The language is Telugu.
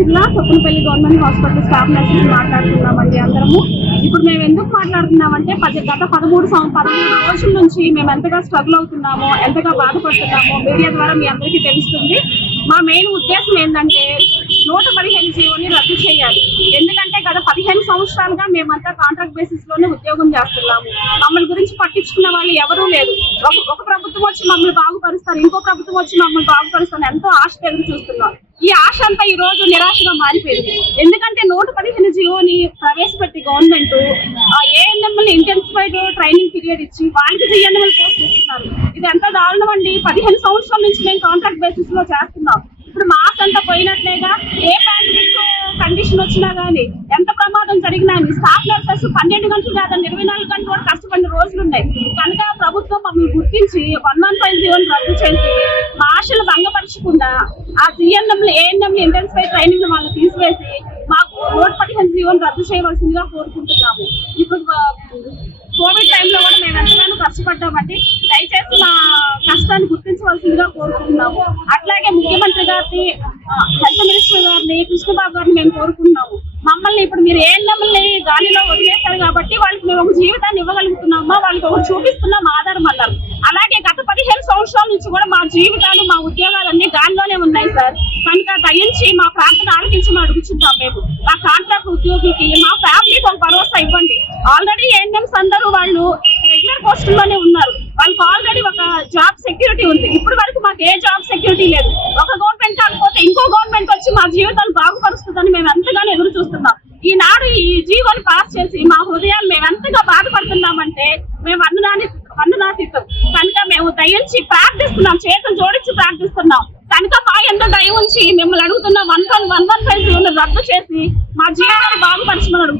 జిల్లా సొప్పనపల్లి గవర్నమెంట్ హాస్పిటల్ స్టాఫ్ నర్సులు మాట్లాడుతున్నామండి అందరము. ఇప్పుడు మేము ఎందుకు మాట్లాడుతున్నామంటే పది గత పదమూడు పదమూడు రోజుల నుంచి మేము ఎంతగా స్ట్రగుల్ అవుతున్నామో ఎంతగా బాధపడుతున్నామో మీడియా ద్వారా మీ అందరికీ తెలుస్తుంది. మా మెయిన్ ఉద్దేశం ఏంటంటే నూట పది జీవోని రద్దు చేయాలి. ఎందుకంటే గత పదిహేను సంవత్సరాలుగా మేమంతా కాంట్రాక్ట్ బేసిస్లోనే ఉద్యోగం చేస్తున్నాము. మమ్మల్ని గురించి పట్టించుకున్న వాళ్ళు ఎవరూ లేరు. ఒక- ప్రభుత్వం వచ్చి మమ్మల్ని బాగుపరుస్తారు ఇంకో ప్రభుత్వం వచ్చి మమ్మల్ని బాగుపరుస్తారు ఎంతో ఆశ ఎదురు చూస్తున్నాం. ఈ ఆశ అంతా ఈ రోజు నిరాశగా మారిపోయింది. ఎందుకంటే నూట పదిహేను జియోని ప్రవేశపెట్టి government ANML intensified training period ఇచ్చి వాళ్ళకి జిఎన్ఎంఎల్ పోస్ట్ ఇస్తున్నారు. ఇది ఎంత దారుణం అండి? పదిహేను సంవత్సరాల నుంచి మేము కాంట్రాక్ట్ బేసిస్లో చేస్తున్నాం ఇప్పుడు మాస్ అంతా పోయినట్లేగా ఏ పాండమిక్ కండిషన్ వచ్చినా గానీ ఎంత ప్రమాదం జరిగినా స్టాఫ్ నర్సెస్ పన్నెండు గంటలు కాదండి ఇరవై నాలుగు గంటలు కూడా కష్టపడిన రోజులు ఉన్నాయి. కనుక ప్రభుత్వం మమ్మల్ని గుర్తించి వన్ వన్ ఫైవ్ జీవోని రద్దు చేసి మా ఆశలు భంగపరచకుండా ఆ జిఎన్ఎం ఏఎన్ఎంలు ఇంటెన్సిఫై ట్రైనింగ్ వాళ్ళు తీసివేసి మాకు నూట పదిహేను జీవోని రద్దు చేయవలసిందిగా కోరుకుంటున్నాము. ఇప్పుడు కోవిడ్ టైంలో కూడా మేము ఎంతగానో కష్టపడ్డామండి. దయచేసి మా కష్టాన్ని కోరుకుంటున్నాము. అట్లాగే ముఖ్యమంత్రి గారిని హెల్త్ మినిస్టర్ గారిని కృష్ణబాబు గారిని మేము కోరుకుంటున్నాము. మమ్మల్ని ఇప్పుడు మీరు ఏ మమ్మల్ని గాలిలో వదిలేశారు కాబట్టి వాళ్ళకి మేము ఒక జీవితాన్ని ఇవ్వగలుగుతున్నామా? వాళ్ళకి ఒకటి చూపిస్తున్నాం ఆధారం అన్నారు అలాగే గత పదిహేను సంవత్సరాల నుంచి కూడా మా జీవితాలు మా ఉద్యోగాలన్నీ గాలిలోనే ఉన్నాయి సార్. కనుక దయించి మా ప్రార్థన ఆలకించమని అడుగుతున్నాం మేము. మా కాంట్రాక్ట్ ఉద్యోగులకి మా ఫ్యామిలీకి ఒక భరోసా ఇవ్వండి. ఆల్రెడీ ఏఎన్ఎంస్ అందరూ వాళ్ళు రెగ్యులర్ పోస్టుల్లోనే ఉన్నారు. జాబ్ సెక్యూరిటీ ఉంది. ఇప్పుడు వరకు మాకు ఏ జాబ్ సెక్యూరిటీ లేదు. ఒక గవర్నమెంట్ కాకపోతే ఇంకో గవర్నమెంట్ వచ్చి మా జీవితాలు బాగుపరుస్తుందని మేము ఎంతగానో ఎదురు చూస్తున్నాం. ఈనాడు ఈ జీవోని పాస్ చేసి మా హృదయాలు మేము ఎంతగా బాధపడుతున్నామంటే మేము అన్నదాని వందనాతీతం కనుక మేము దయించి ప్రార్థిస్తున్నాం. చేతులు జోడించి ప్రార్థిస్తున్నాం. కనుక మా ఎంత దయ ఉంచి మిమ్మల్ని అడుగుతున్న. One one one one five రద్దు చేసి మా జీవితాలు బాగుపరచమని అడుగుతున్నాం.